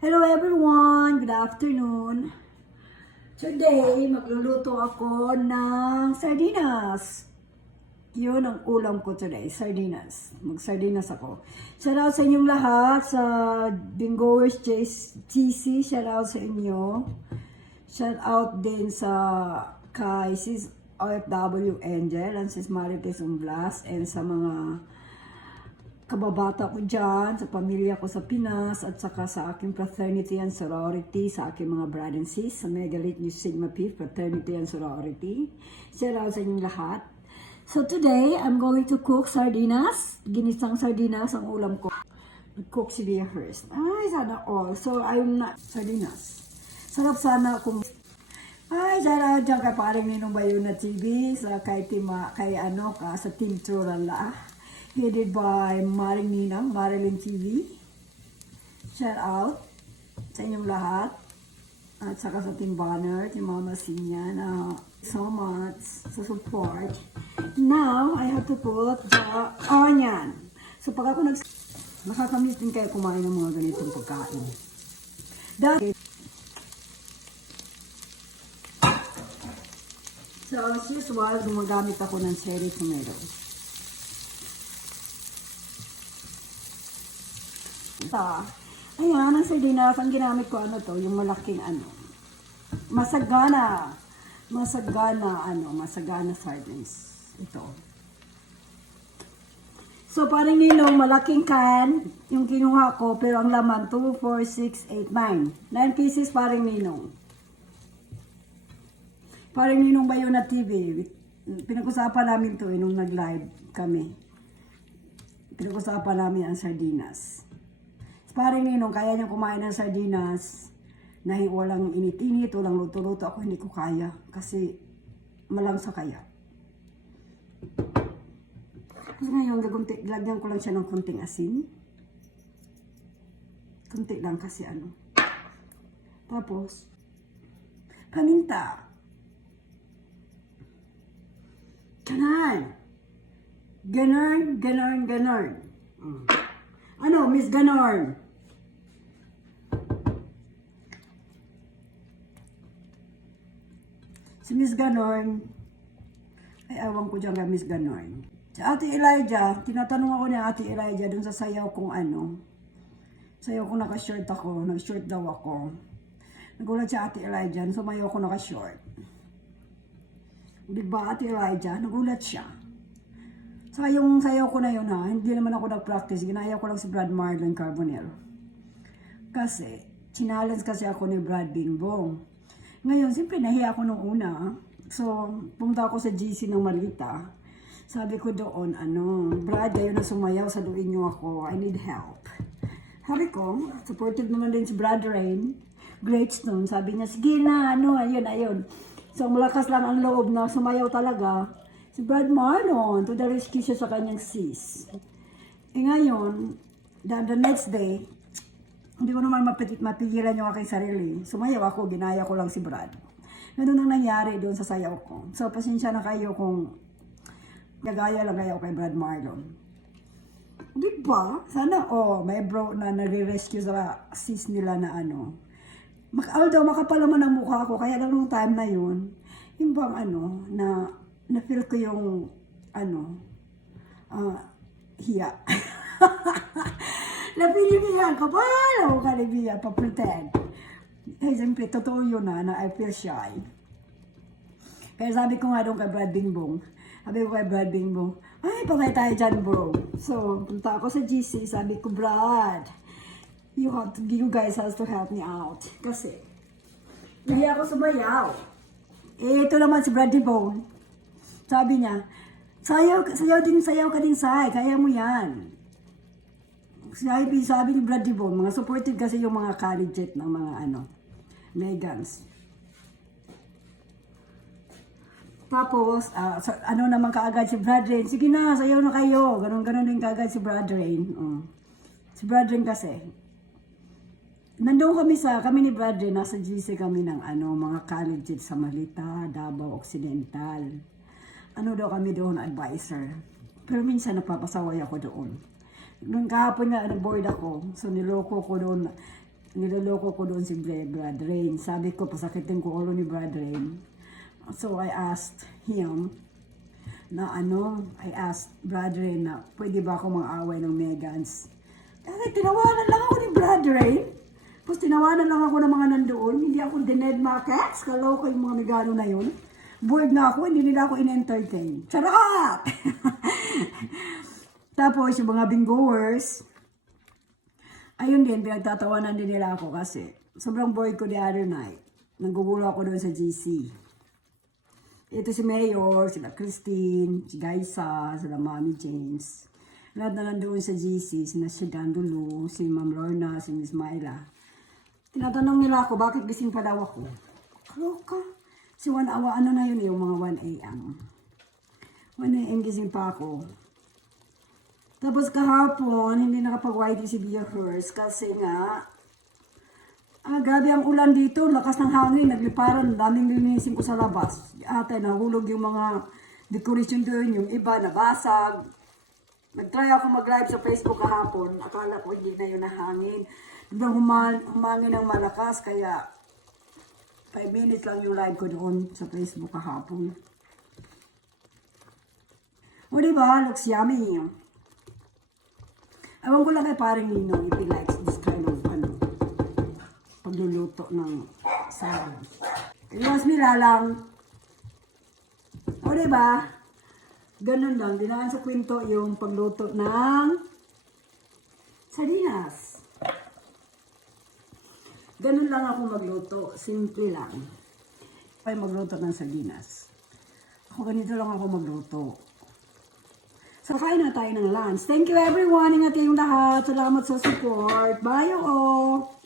Hello everyone! Good afternoon! Today, magluluto ako ng sardinas. Yun ang ulam ko today, sardinas. Mag-sardinas ako. Shout out sa inyong lahat, sa Bingoers TC, shout out sa inyo. Shout out din sa kay Sis OFW Angel and Sis Marites Umblas and sa mga kababata ko dyan, sa pamilya ko sa Pinas, at saka sa aking fraternity and sorority, sa aking mga brad and sis, sa Megalith New Sigma Pi fraternity and sorority. Shout out sa inyong lahat. So today, I'm going to cook sardinas. Ginisang sardinas ang ulam ko. Nag-cook si Leah Hurst. Ay, sana all. So, I'm not sardinas. Sarap sana kung... Ay, shout out dyan kay parang Ninong Bayuna TV, sa kay sa Team Turala. Headed by Maring Ninang, Marilyn TV. Shout out sa inyong lahat. At saka sa Team Banner, Team Mama Sinya, na so much sa support. Now, I have to put the onion. So, pag ako nakakamiss din kayo kumain ng mga ganitong pagkain. Dahil, so, as usual, gumagamit ako ng cherry tomatoes. Ayan, ang sardinas, ang ginamit ko yung malaking masagana sardines. Ito. So, parang Ninong, malaking can, yung kinuha ko, pero ang laman, 2, 4, 6, 8, 9. 9 pieces parang Ninong. Parang Ninong Bayuna TV. Pinag-usapan namin to nung nag-live kami. Pinag-usapan namin ang sardinas. Parang Ninong, kaya niyang kumain ng sardinas na walang init-init, walang luto-luto. Ako hindi ko kaya kasi malangsa kaya. Kasi ngayon, lagyan ko lang siya ng konting asin. Konti lang kasi Tapos, paminta. Ganon. Miss Ganorn? Si Miss Ganorn, ay awan ko dyan kay Miss Ganorn. Si Ate Elijah, tinatanong ako ni Ate Elijah dun sa sayaw kong sayaw kong naka-short ako, nag-short daw ako. Nagulat si Ate Elijah, sumayaw ko naka-short. Diba Ate Elijah, nagulat siya. Saka yung sayaw ko na yun hindi naman ako nag-practice. Ginaya ko lang si Brad Marlon Carbonell. Kasi, challenge kasi ako ni Brad Bingbong. Ngayon, siyempre nahiya ako nung una. So, pumunta ako sa GC ng Marita. Sabi ko doon, Brad, kayo na sumayaw, saluin niyo ako. I need help. Sabi ko, supported naman din si Brad Rain. Great Stone. Sabi niya, sige na, ayun. So, malakas lang ang loob na sumayaw talaga. Si Brad Marlon, to the rescue siya sa kanyang sis. Ngayon, the next day, hindi ko naman mapigilan yung aking sarili. Sumayaw ako, ginaya ko lang si Brad. Ganun ang nangyari doon sa sayaw ko. So, pasensya na kayo kung nagaya lang kayo kay Brad Marlon. Di ba? Sana, may bro na nare-rescue sa sis nila na although makapal naman ang mukha ko, kaya lang nung time na yun, yung bang na-feel ko yung, hiya. Na-feel yung hiya ka, ako kalibiya, pa-pretend. Eh, siyempre, totoo yun na I feel shy. Kaya sabi ko nga doon kay Brad Bingbong, ay, patay tayo dyan, bro. So, punta ako sa GC, sabi ko, Brad, you guys have to help me out. Kasi, nahiya ako sumayaw. Ito naman si Brad Bingbong. Sabi niya, sayaw ka din, Sai. Kaya mo yan. Sabi ni Brad Dibon, mga supported kasi yung mga collegiate ng mga Megans. Tapos, naman kaagad si Brad Rain. Sige na, sayaw na kayo. Ganon din kaagad si Brad Rain. Si Brad Rain kasi. Nandun kami ni Brad Rain, nasa GC kami ng mga collegiate sa Malita, Davao Occidental. Daw kami doon, advisor. Pero minsan napapasaway ako doon. Nung kahapon nga, board ako. So niloko ko doon. niloloko ko doon si Brad Rain. Sabi ko, pasakitin ko ulo ni Brad Rain. So I asked him, I asked Brad Rain na, pwede ba ako mang-away ng Megans? Kasi tinawanan lang ako ni Brad Rain. Tapos tinawanan lang ako ng mga nandoon. Hindi ako dined markets. Kaloko yung mga Megano na yun. Bored na ako, hindi nila ako in-entertain. Charot! Tapos yung mga bingoers, ayun din, pinagtatawanan din nila ako kasi sobrang bored ko the other night. Nanggugulo ako doon sa GC. Ito si Mayor, sila Christine, si Gaisa, sila Mommy James. Lahat na nandoon sa GC, sina si Dandulu, si Ma'am Lorna, si Miss Myla. Tinatanong nila ako, bakit gising pa daw ako? Kaloka. Si 1 hour, ano na yun yung mga 1 a.m. 1 a.m. gising pa ako. Tapos kahapon, hindi nakapag-whitey si Bia Hurst kasi nga, grabe ang ulan dito, lakas ng hangin, nagliparan, daming linisin ko sa labas. Ate, nahulog yung mga decoration doon, yung iba nabasag. Nag-try ako mag-live sa Facebook kahapon, akala ko hindi na yun nahangin. Biglang humangin ng malakas, kaya 5 minutes lang yung live ko doon sa Facebook kahapon. O diba, looks yummy. Ewan ko lang kay paring Ninong if he likes this kind of pagluluto ng salad. Iwas nila lang. O diba? Ganun lang. Dinaan sa kwento yung pagluto ng sardinas. Ganun lang ako magluto. Simple lang. Ay magluto ng sardinas. Ako ganito lang ako magluto. So, kain na tayo ng lunch. Thank you everyone. Ingat kayong lahat. Salamat sa support. Bye all.